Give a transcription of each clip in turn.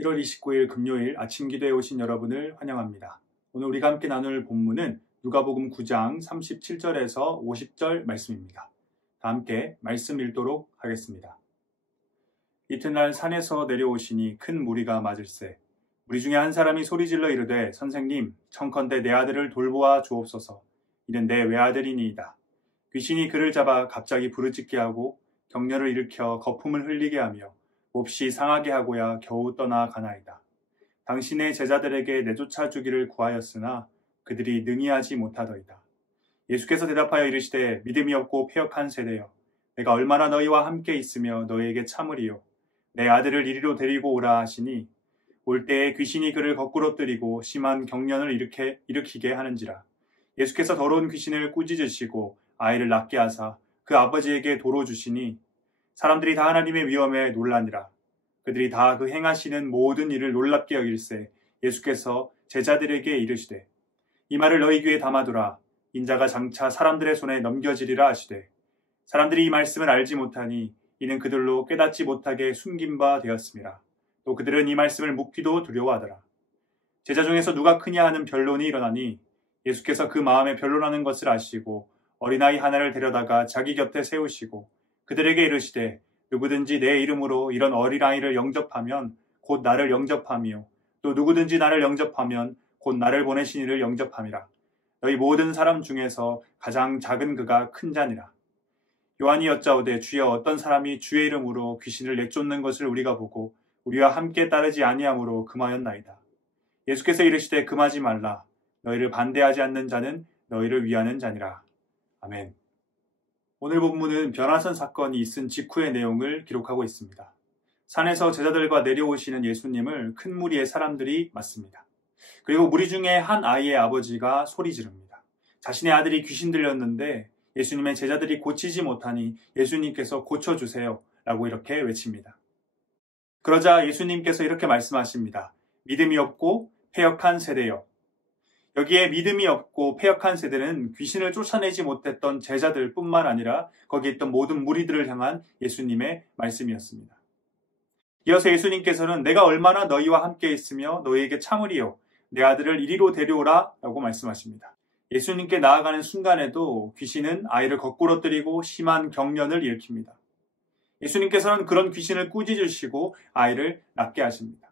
1월 29일 금요일 아침 기도에 오신 여러분을 환영합니다. 오늘 우리가 함께 나눌 본문은 누가복음 9장 37절에서 50절 말씀입니다. 다 함께 말씀 읽도록 하겠습니다. 이튿날 산에서 내려오시니 큰 무리가 맞을세. 무리 중에 한 사람이 소리질러 이르되 선생님 청컨대 내 아들을 돌보아 주옵소서. 이는 내 외아들이니이다. 귀신이 그를 잡아 갑자기 부르짖게 하고 격렬을 일으켜 거품을 흘리게 하며 몹시 상하게 하고야 겨우 떠나가나이다. 당신의 제자들에게 내쫓아 주기를 구하였으나 그들이 능히 하지 못하더이다. 예수께서 대답하여 이르시되 믿음이 없고 패역한 세대여, 내가 얼마나 너희와 함께 있으며 너희에게 참으리요. 내 아들을 이리로 데리고 오라 하시니 올 때에 귀신이 그를 거꾸로 뜨리고 심한 경련을 일으키게 하는지라. 예수께서 더러운 귀신을 꾸짖으시고 아이를 낫게 하사 그 아버지에게 도로 주시니 사람들이 다 하나님의 위엄에 놀라니라. 그들이 다 그 행하시는 모든 일을 놀랍게 여길세 예수께서 제자들에게 이르시되 이 말을 너희 귀에 담아두라. 인자가 장차 사람들의 손에 넘겨지리라 하시되 사람들이 이 말씀을 알지 못하니 이는 그들로 깨닫지 못하게 숨긴 바 되었음이라. 또 그들은 이 말씀을 묻기도 두려워하더라. 제자 중에서 누가 크냐 하는 변론이 일어나니 예수께서 그 마음에 변론하는 것을 아시고 어린아이 하나를 데려다가 자기 곁에 세우시고 그들에게 이르시되 누구든지 내 이름으로 이런 어린아이를 영접하면 곧 나를 영접하며 또 누구든지 나를 영접하면 곧 나를 보내신 이를 영접함이라. 너희 모든 사람 중에서 가장 작은 그가 큰 자니라. 요한이 여짜오되 주여 어떤 사람이 주의 이름으로 귀신을 내쫓는 것을 우리가 보고 우리와 함께 따르지 아니하므로 금하였나이다. 예수께서 이르시되 금하지 말라. 너희를 반대하지 않는 자는 너희를 위하는 자니라. 아멘. 오늘 본문은 변화산 사건이 있은 직후의 내용을 기록하고 있습니다. 산에서 제자들과 내려오시는 예수님을 큰 무리의 사람들이 맞습니다. 그리고 무리 중에 한 아이의 아버지가 소리 지릅니다. 자신의 아들이 귀신 들렸는데 예수님의 제자들이 고치지 못하니 예수님께서 고쳐주세요 라고 이렇게 외칩니다. 그러자 예수님께서 이렇게 말씀하십니다. 믿음이 없고 패역한 세대여. 여기에 믿음이 없고 패역한 세대는 귀신을 쫓아내지 못했던 제자들 뿐만 아니라 거기에 있던 모든 무리들을 향한 예수님의 말씀이었습니다. 이어서 예수님께서는 내가 얼마나 너희와 함께 있으며 너희에게 참으리요. 내 아들을 이리로 데려오라 라고 말씀하십니다. 예수님께 나아가는 순간에도 귀신은 아이를 거꾸로 때리고 심한 경련을 일으킵니다. 예수님께서는 그런 귀신을 꾸짖으시고 아이를 낫게 하십니다.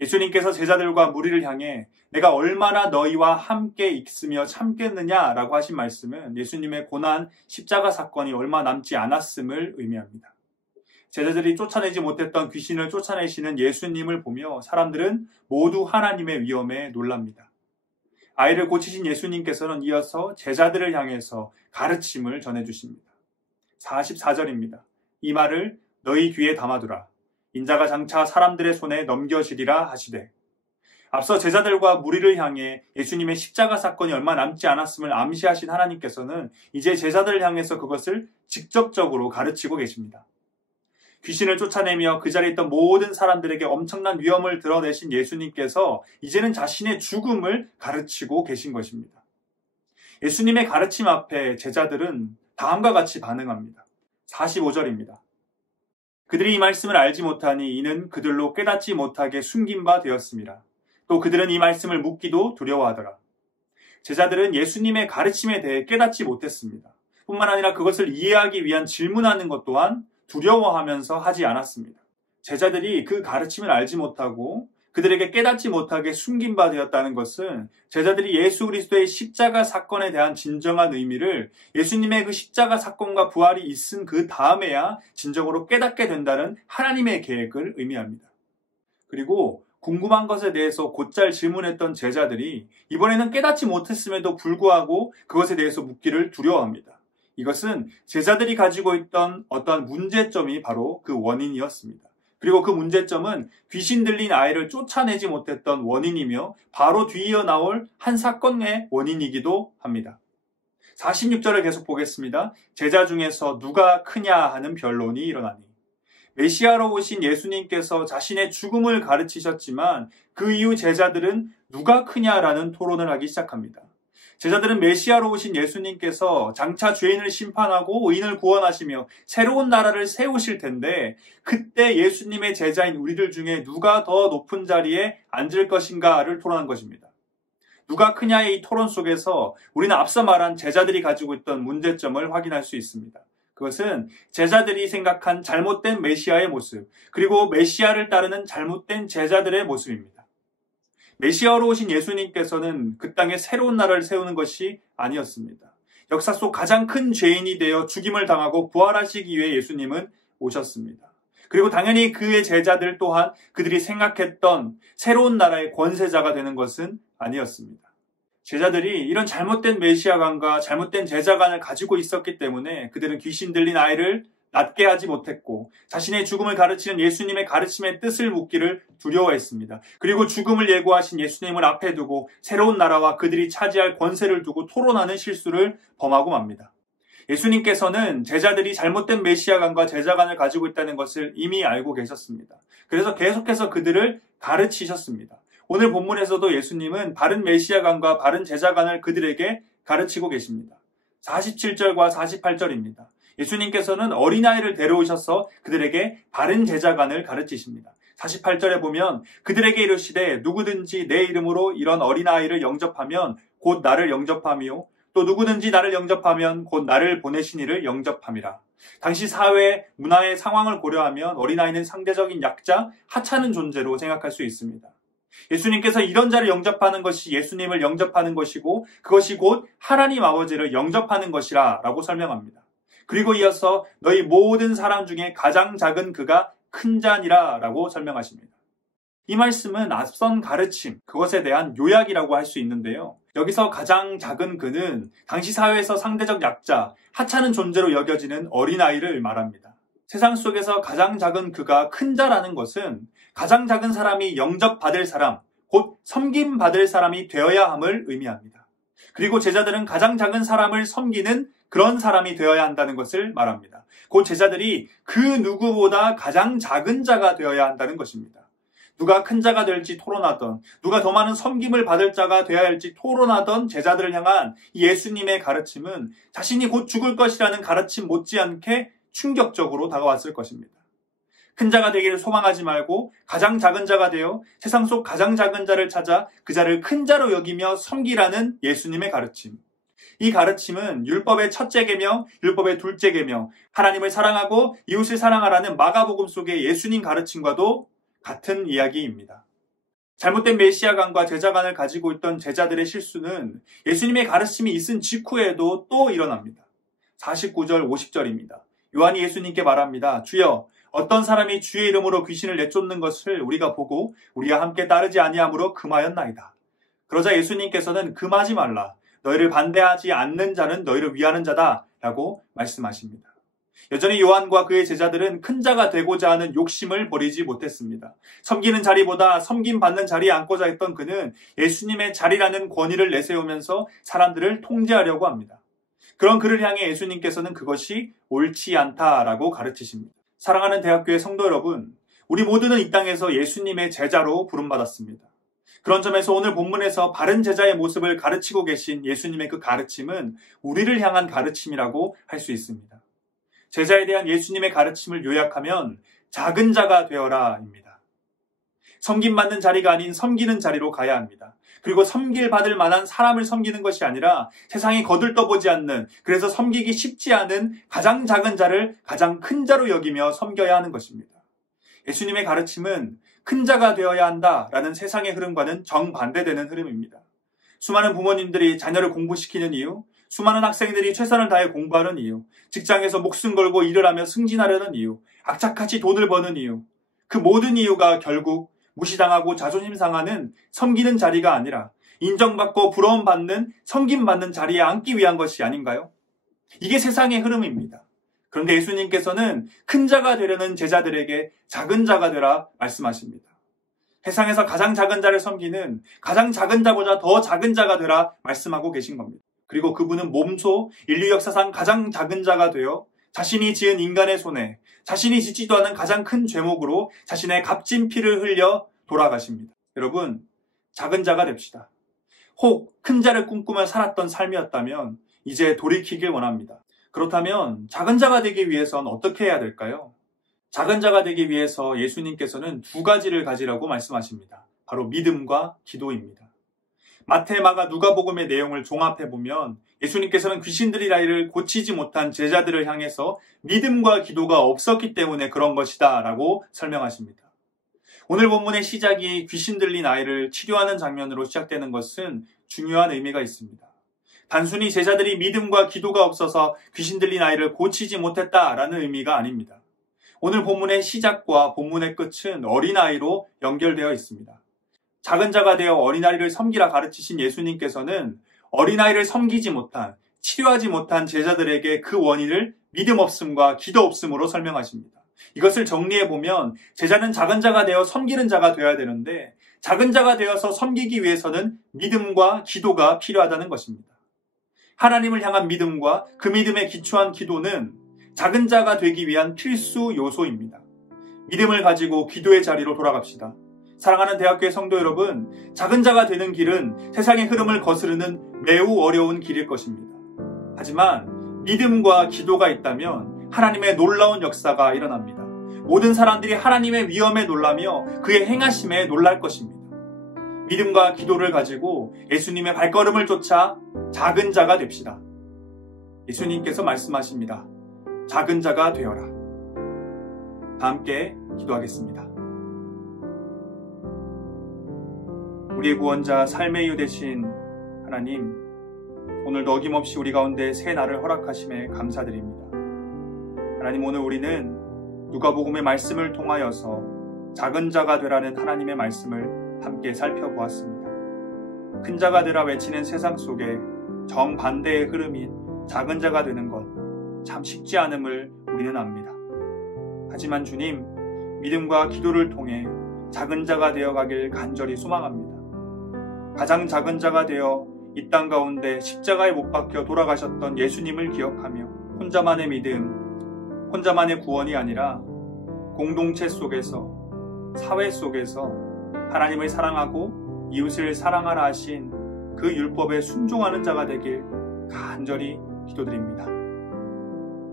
예수님께서 제자들과 무리를 향해 내가 얼마나 너희와 함께 있으며 참겠느냐라고 하신 말씀은 예수님의 고난 십자가 사건이 얼마 남지 않았음을 의미합니다. 제자들이 쫓아내지 못했던 귀신을 쫓아내시는 예수님을 보며 사람들은 모두 하나님의 위엄에 놀랍니다. 아이를 고치신 예수님께서는 이어서 제자들을 향해서 가르침을 전해주십니다. 44절입니다. 이 말을 너희 귀에 담아두라. 인자가 장차 사람들의 손에 넘겨지리라 하시되. 앞서 제자들과 무리를 향해 예수님의 십자가 사건이 얼마 남지 않았음을 암시하신 하나님께서는 이제 제자들을 향해서 그것을 직접적으로 가르치고 계십니다. 귀신을 쫓아내며 그 자리에 있던 모든 사람들에게 엄청난 위엄을 드러내신 예수님께서 이제는 자신의 죽음을 가르치고 계신 것입니다. 예수님의 가르침 앞에 제자들은 다음과 같이 반응합니다. 45절입니다. 그들이 이 말씀을 알지 못하니 이는 그들로 깨닫지 못하게 숨긴 바 되었습니다. 또 그들은 이 말씀을 묻기도 두려워하더라. 제자들은 예수님의 가르침에 대해 깨닫지 못했습니다. 뿐만 아니라 그것을 이해하기 위한 질문하는 것 또한 두려워하면서 하지 않았습니다. 제자들이 그 가르침을 알지 못하고 그들에게 깨닫지 못하게 숨긴 바 되었다는 것은 제자들이 예수 그리스도의 십자가 사건에 대한 진정한 의미를 예수님의 그 십자가 사건과 부활이 있은 그 다음에야 진정으로 깨닫게 된다는 하나님의 계획을 의미합니다. 그리고 궁금한 것에 대해서 곧잘 질문했던 제자들이 이번에는 깨닫지 못했음에도 불구하고 그것에 대해서 묻기를 두려워합니다. 이것은 제자들이 가지고 있던 어떠한 문제점이 바로 그 원인이었습니다. 그리고 그 문제점은 귀신 들린 아이를 쫓아내지 못했던 원인이며 바로 뒤이어 나올 한 사건의 원인이기도 합니다. 46절을 계속 보겠습니다. 제자 중에서 누가 크냐 하는 변론이 일어나니. 메시아로 오신 예수님께서 자신의 죽음을 가르치셨지만 그 이후 제자들은 누가 크냐라는 토론을 하기 시작합니다. 제자들은 메시아로 오신 예수님께서 장차 죄인을 심판하고 의인을 구원하시며 새로운 나라를 세우실 텐데 그때 예수님의 제자인 우리들 중에 누가 더 높은 자리에 앉을 것인가를 토론한 것입니다. 누가 크냐의 이 토론 속에서 우리는 앞서 말한 제자들이 가지고 있던 문제점을 확인할 수 있습니다. 그것은 제자들이 생각한 잘못된 메시아의 모습, 그리고 메시아를 따르는 잘못된 제자들의 모습입니다. 메시아로 오신 예수님께서는 그 땅에 새로운 나라를 세우는 것이 아니었습니다. 역사 속 가장 큰 죄인이 되어 죽임을 당하고 부활하시기 위해 예수님은 오셨습니다. 그리고 당연히 그의 제자들 또한 그들이 생각했던 새로운 나라의 권세자가 되는 것은 아니었습니다. 제자들이 이런 잘못된 메시아관과 잘못된 제자관을 가지고 있었기 때문에 그들은 귀신 들린 아이를 낫게 하지 못했고 자신의 죽음을 가르치는 예수님의 가르침의 뜻을 묻기를 두려워했습니다. 그리고 죽음을 예고하신 예수님을 앞에 두고 새로운 나라와 그들이 차지할 권세를 두고 토론하는 실수를 범하고 맙니다. 예수님께서는 제자들이 잘못된 메시아관과 제자관을 가지고 있다는 것을 이미 알고 계셨습니다. 그래서 계속해서 그들을 가르치셨습니다. 오늘 본문에서도 예수님은 바른 메시아관과 바른 제자관을 그들에게 가르치고 계십니다. 47절과 48절입니다. 예수님께서는 어린아이를 데려오셔서 그들에게 바른 제자관을 가르치십니다. 48절에 보면 그들에게 이르시되 누구든지 내 이름으로 이런 어린아이를 영접하면 곧 나를 영접하며 또 누구든지 나를 영접하면 곧 나를 보내신 이를 영접함이라. 당시 사회, 문화의 상황을 고려하면 어린아이는 상대적인 약자, 하찮은 존재로 생각할 수 있습니다. 예수님께서 이런 자를 영접하는 것이 예수님을 영접하는 것이고 그것이 곧 하나님 아버지를 영접하는 것이라 라고 설명합니다. 그리고 이어서 너희 모든 사람 중에 가장 작은 그가 큰 자니라 라고 설명하십니다. 이 말씀은 앞선 가르침, 그것에 대한 요약이라고 할 수 있는데요. 여기서 가장 작은 그는 당시 사회에서 상대적 약자, 하찮은 존재로 여겨지는 어린아이를 말합니다. 세상 속에서 가장 작은 그가 큰 자라는 것은 가장 작은 사람이 영접받을 사람, 곧 섬김받을 사람이 되어야 함을 의미합니다. 그리고 제자들은 가장 작은 사람을 섬기는 그런 사람이 되어야 한다는 것을 말합니다. 곧 제자들이 그 누구보다 가장 작은 자가 되어야 한다는 것입니다. 누가 큰 자가 될지 토론하던, 누가 더 많은 섬김을 받을 자가 되어야 할지 토론하던 제자들을 향한 예수님의 가르침은 자신이 곧 죽을 것이라는 가르침 못지않게 충격적으로 다가왔을 것입니다. 큰 자가 되기를 소망하지 말고 가장 작은 자가 되어 세상 속 가장 작은 자를 찾아 그 자를 큰 자로 여기며 섬기라는 예수님의 가르침. 이 가르침은 율법의 첫째 계명, 율법의 둘째 계명, 하나님을 사랑하고 이웃을 사랑하라는 마가복음 속의 예수님 가르침과도 같은 이야기입니다. 잘못된 메시아관과 제자관을 가지고 있던 제자들의 실수는 예수님의 가르침이 있은 직후에도 또 일어납니다. 49절, 50절입니다. 요한이 예수님께 말합니다. 주여, 어떤 사람이 주의 이름으로 귀신을 내쫓는 것을 우리가 보고 우리와 함께 따르지 아니하므로 금하였나이다. 그러자 예수님께서는 금하지 말라. 너희를 반대하지 않는 자는 너희를 위하는 자다 라고 말씀하십니다. 여전히 요한과 그의 제자들은 큰 자가 되고자 하는 욕심을 버리지 못했습니다. 섬기는 자리보다 섬김받는 자리에 앉고자 했던 그는 예수님의 자리라는 권위를 내세우면서 사람들을 통제하려고 합니다. 그런 그를 향해 예수님께서는 그것이 옳지 않다라고 가르치십니다. 사랑하는 대학교의 성도 여러분, 우리 모두는 이 땅에서 예수님의 제자로 부름받았습니다. 그런 점에서 오늘 본문에서 바른 제자의 모습을 가르치고 계신 예수님의 그 가르침은 우리를 향한 가르침이라고 할 수 있습니다. 제자에 대한 예수님의 가르침을 요약하면 작은 자가 되어라입니다. 섬김받는 자리가 아닌 섬기는 자리로 가야 합니다. 그리고 섬길 받을 만한 사람을 섬기는 것이 아니라 세상이 거들떠보지 않는, 그래서 섬기기 쉽지 않은 가장 작은 자를 가장 큰 자로 여기며 섬겨야 하는 것입니다. 예수님의 가르침은 큰 자가 되어야 한다라는 세상의 흐름과는 정반대되는 흐름입니다. 수많은 부모님들이 자녀를 공부시키는 이유, 수많은 학생들이 최선을 다해 공부하는 이유, 직장에서 목숨 걸고 일을 하며 승진하려는 이유, 악착같이 돈을 버는 이유, 그 모든 이유가 결국 무시당하고 자존심 상하는 섬기는 자리가 아니라 인정받고 부러움받는, 섬김받는 자리에 앉기 위한 것이 아닌가요? 이게 세상의 흐름입니다. 그런데 예수님께서는 큰 자가 되려는 제자들에게 작은 자가 되라 말씀하십니다. 세상에서 가장 작은 자를 섬기는 가장 작은 자보다 더 작은 자가 되라 말씀하고 계신 겁니다. 그리고 그분은 몸소 인류 역사상 가장 작은 자가 되어 자신이 지은 인간의 손에 자신이 짓지도 않은 가장 큰 죄목으로 자신의 값진 피를 흘려 돌아가십니다. 여러분, 작은 자가 됩시다. 혹 큰 자를 꿈꾸며 살았던 삶이었다면 이제 돌이키길 원합니다. 그렇다면 작은 자가 되기 위해선 어떻게 해야 될까요? 작은 자가 되기 위해서 예수님께서는 두 가지를 가지라고 말씀하십니다. 바로 믿음과 기도입니다. 마태, 마가, 누가복음의 내용을 종합해보면 예수님께서는 귀신들이 나이를 고치지 못한 제자들을 향해서 믿음과 기도가 없었기 때문에 그런 것이다 라고 설명하십니다. 오늘 본문의 시작이 귀신 들린 아이를 치료하는 장면으로 시작되는 것은 중요한 의미가 있습니다. 단순히 제자들이 믿음과 기도가 없어서 귀신 들린 아이를 고치지 못했다라는 의미가 아닙니다. 오늘 본문의 시작과 본문의 끝은 어린아이로 연결되어 있습니다. 작은 자가 되어 어린아이를 섬기라 가르치신 예수님께서는 어린아이를 섬기지 못한, 치료하지 못한 제자들에게 그 원인을 믿음 없음과 기도 없음으로 설명하십니다. 이것을 정리해보면 제자는 작은 자가 되어 섬기는 자가 되어야 되는데 작은 자가 되어서 섬기기 위해서는 믿음과 기도가 필요하다는 것입니다. 하나님을 향한 믿음과 그 믿음에 기초한 기도는 작은 자가 되기 위한 필수 요소입니다. 믿음을 가지고 기도의 자리로 돌아갑시다. 사랑하는 대학교의 성도 여러분, 작은 자가 되는 길은 세상의 흐름을 거스르는 매우 어려운 길일 것입니다. 하지만 믿음과 기도가 있다면 하나님의 놀라운 역사가 일어납니다. 모든 사람들이 하나님의 위엄에 놀라며 그의 행하심에 놀랄 것입니다. 믿음과 기도를 가지고 예수님의 발걸음을 쫓아 작은 자가 됩시다. 예수님께서 말씀하십니다. 작은 자가 되어라. 다 함께 기도하겠습니다. 우리의 구원자 삶의 이유 되신 하나님, 오늘도 어김없이 우리 가운데 새 날을 허락하심에 감사드립니다. 하나님, 오늘 우리는 누가복음의 말씀을 통하여서 작은 자가 되라는 하나님의 말씀을 함께 살펴보았습니다. 큰 자가 되라 외치는 세상 속에 정반대의 흐름인 작은 자가 되는 것 참 쉽지 않음을 우리는 압니다. 하지만 주님, 믿음과 기도를 통해 작은 자가 되어가길 간절히 소망합니다. 가장 작은 자가 되어 이 땅 가운데 십자가에 못 박혀 돌아가셨던 예수님을 기억하며 혼자만의 믿음, 혼자만의 구원이 아니라 공동체 속에서, 사회 속에서 하나님을 사랑하고 이웃을 사랑하라 하신 그 율법에 순종하는 자가 되길 간절히 기도드립니다.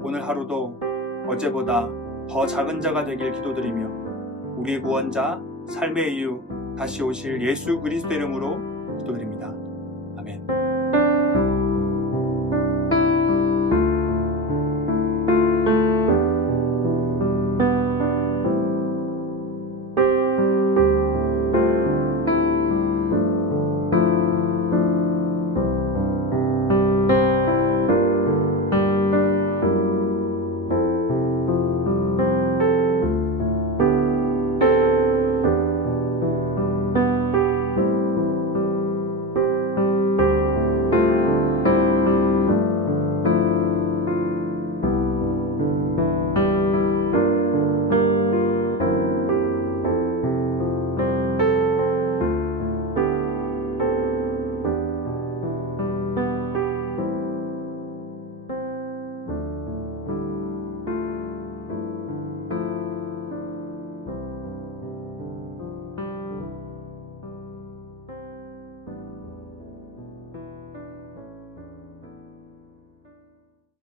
오늘 하루도 어제보다 더 작은 자가 되길 기도드리며 우리의 구원자, 삶의 이유, 다시 오실 예수 그리스도 이름으로 기도드립니다.